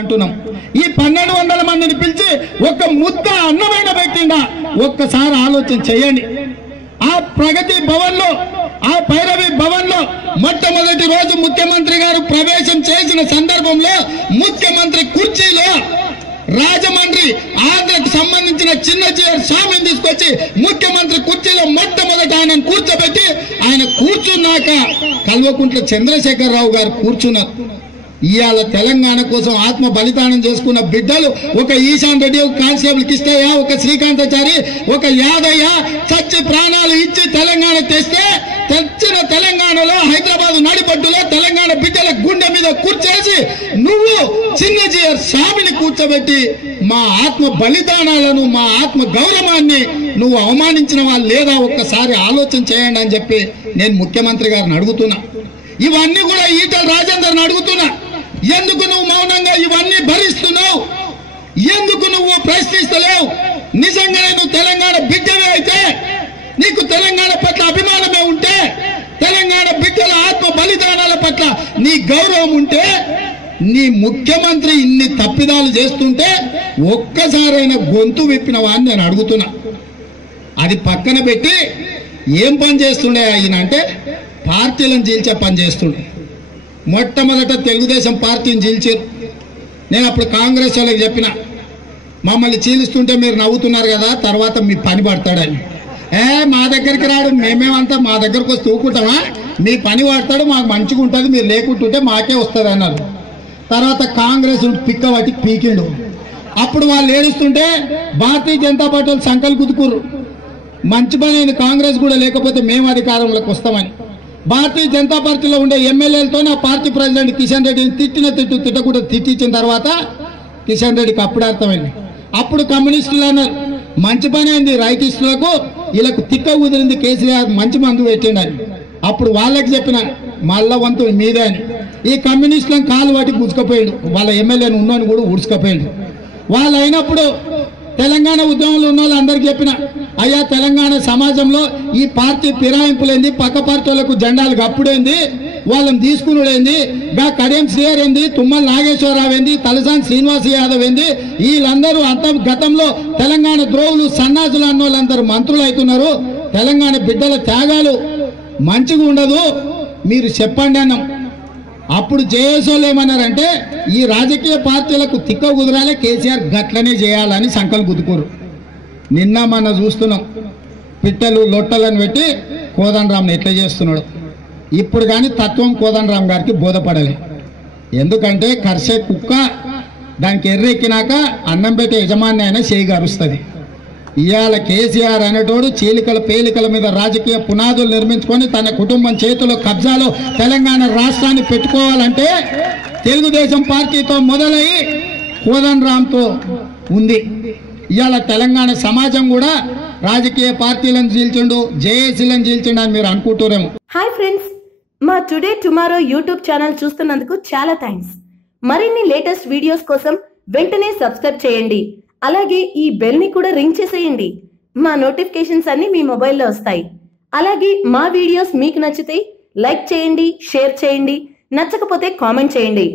అంటున్నాం. ఈ 1200 మందిని పిలిచి ఒక ముద్ద అన్నమైన పెట్టిండా ఒక్కసారి ఆలోచన చేయండి. ఆ ప్రగతి భవన్ లో, ఆ భైరవి భవన్ లో మొట్టమొదటి రోజు ముఖ్యమంత్రి గారు ప్రవేశం చేసిన సందర్భంలో ముఖ్యమంత్రి కుర్చీలో రాజమండ్రి ఆంధ్రకు సంబంధించిన చిన్నజీఆర్ స్వామిని తీసుకొచ్చి ముఖ్యమంత్రి కుర్చీలో మొట్టమొదటి ఆయనను కూర్చోబెట్టి ఆయన కూర్చున్నాక కల్వకుంట్ల చంద్రశేఖరరావు గారు కూర్చున్నారు. ఇవాళ తెలంగాణ కోసం ఆత్మ బలిదానం చేసుకున్న బిడ్డలు ఒక ఈశాన్ రెడ్డి, ఒక కానిస్టేబుల్ కిష్టయ్య, ఒక శ్రీకాంతాచారి, ఒక యాదయ్య చచ్చి ప్రాణాలు ఇచ్చి తెలంగాణ తెచ్చిన తెలంగాణలో హైదరాబాద్ నడిబడ్డులో తెలంగాణ బిడ్డల గుండె మీద కూర్చేసి నువ్వు చిన్నజీఆర్ స్వామిని కూర్చోబెట్టి మా ఆత్మ బలిదానాలను, మా ఆత్మ గౌరవాన్ని నువ్వు అవమానించిన వాళ్ళు లేదా ఒక్కసారి ఆలోచన చేయండి అని చెప్పి నేను ముఖ్యమంత్రి గారిని అడుగుతున్నా. ఇవన్నీ కూడా ఈటల రాజేందర్ని అడుగుతున్నా. ఎందుకు నువ్వు మౌనంగా ఇవన్నీ భరిస్తున్నావు? ఎందుకు నువ్వు ప్రశ్నిస్తలేవు? నిజంగానే నువ్వు తెలంగాణ బిడ్డవే అయితే, నీకు తెలంగాణ పట్ల అభిమానమే ఉంటే, తెలంగాణ బిడ్డల ఆత్మ బలిదానాల పట్ల నీ గౌరవం ఉంటే, నీ ముఖ్యమంత్రి ఇన్ని తప్పిదాలు చేస్తుంటే ఒక్కసారైనా గొంతు విప్పినవా అని నేను అడుగుతున్నా. అది పక్కన పెట్టి ఏం పని చేస్తుండే ఆయన అంటే పార్టీలను చీల్చే పని చేస్తుండే. మొట్టమొదట తెలుగుదేశం పార్టీని చీల్చారు. నేను అప్పుడు కాంగ్రెస్ వాళ్ళకి చెప్పిన, మమ్మల్ని చీలుస్తుంటే మీరు నవ్వుతున్నారు కదా, తర్వాత మీ పని పడతాడని. మా దగ్గరికి రాడు, మేమేమంతా మా దగ్గరకు వస్తే ఊకుంటామా? మీ పని పడతాడు, మాకు మంచిగా ఉంటుంది, మీరు లేకుంటుంటే మాకే వస్తుంది అన్నారు. తర్వాత కాంగ్రెస్ పిక్క వాటి పీకిండు. అప్పుడు వాళ్ళు ఏడుస్తుంటే భారతీయ జనతా పార్టీ వాళ్ళు సంకలు గుద్దుకుర్రు. మంచి పని అయింది, కాంగ్రెస్ కూడా లేకపోతే మేము అధికారంలోకి వస్తామని. భారతీయ జనతా పార్టీలో ఉండే ఎమ్మెల్యేలతో ఆ పార్టీ ప్రెసిడెంట్ కిషన్ రెడ్డిని తిట్టకుండా తిట్టించిన తర్వాత కిషన్ రెడ్డికి అప్పుడు అర్థమైంది. అప్పుడు కమ్యూనిస్టులు అన్నారు మంచి పని అయింది, రైటిస్టులకు వీళ్ళకు తిక్క కుదిరింది, కేసీఆర్ మంచి మందు పెట్టిండని. అప్పుడు వాళ్ళకి చెప్పిన మళ్ళా వంతు మీదే అని. ఈ కమ్యూనిస్టులను కాలు వాటి గుచ్చుకపోయాడు, వాళ్ళ ఎమ్మెల్యేని ఉన్నోని కూడా ఉడుచుకపోయాడు. వాళ్ళు అయినప్పుడు తెలంగాణ ఉద్యమంలో ఉన్న వాళ్ళు అందరికి చెప్పిన, అయ్యా తెలంగాణ సమాజంలో ఈ పార్టీ ఫిరాయింపులేంది, పక్క పార్టీలకు జెండాలు గప్పుడేంది, వాళ్ళని తీసుకునేది, గా కడియం శ్రీహర్ ఏంది, తుమ్మల నాగేశ్వరరావు ఏంది, తలసాని శ్రీనివాస్ యాదవ్ ఏంది, వీళ్ళందరూ గతంలో తెలంగాణ ద్రోహులు సన్నాసులు అన్న వాళ్ళందరూ మంత్రులు అవుతున్నారు. తెలంగాణ బిడ్డల త్యాగాలు మంచిగా ఉండదు, మీరు చెప్పండి అన్నాం. అప్పుడు జేఏసోళ్ళు ఏమన్నారంటే ఈ రాజకీయ పార్టీలకు తిక్క కుదరాలే, కేసీఆర్ గట్లనే చేయాలని సంకలు గుద్దుకోరు. నిన్న మన చూస్తున్నాం పిట్టలు లొట్టలను పెట్టి కోదండరాంని ఎట్లా చేస్తున్నాడు. ఇప్పుడు కానీ తత్వం కోదండరాం గారికి బోధపడలే. ఎందుకంటే కర్సే కుక్క దానికి ఎర్రెక్కినాక అన్నం పెట్టే యజమాని అయినా చేయి గరుస్తుంది. ఇవాళ కేసీఆర్ అనేటోడు చీలికల పేలికల మీద రాజకీయ పునాదులు నిర్మించుకొని తన కుటుంబం చేతిలో కబ్జాలో తెలంగాణ రాష్ట్రాన్ని పెట్టుకోవాలంటే తెలుగుదేశం పార్టీతో మొదలయ్యి కోదండరాంతో ఉంది. ఇవాళ తెలంగాణ సమాజం కూడా రాజకీయ పార్టీలను చీల్చిండు, జేఏసీలను చీల్చిండు అని మీరు అనుకుంటారేమో. హాయ్ ఫ్రెండ్స్, మా టుడే టుమారో యూట్యూబ్ ఛానల్ చూస్తున్నందుకు చాలా థ్యాంక్స్. మరిన్ని లేటెస్ట్ వీడియోస్ కోసం వెంటనే సబ్స్క్రైబ్ చేయండి. అలాగే ఈ బెల్ ని కూడా రింగ్ చేసేయండి. మా నోటిఫికేషన్స్ అన్ని మీ మొబైల్లో వస్తాయి. అలాగే మా వీడియోస్ మీకు నచ్చితే లైక్ చేయండి, షేర్ చేయండి, నచ్చకపోతే కామెంట్ చేయండి.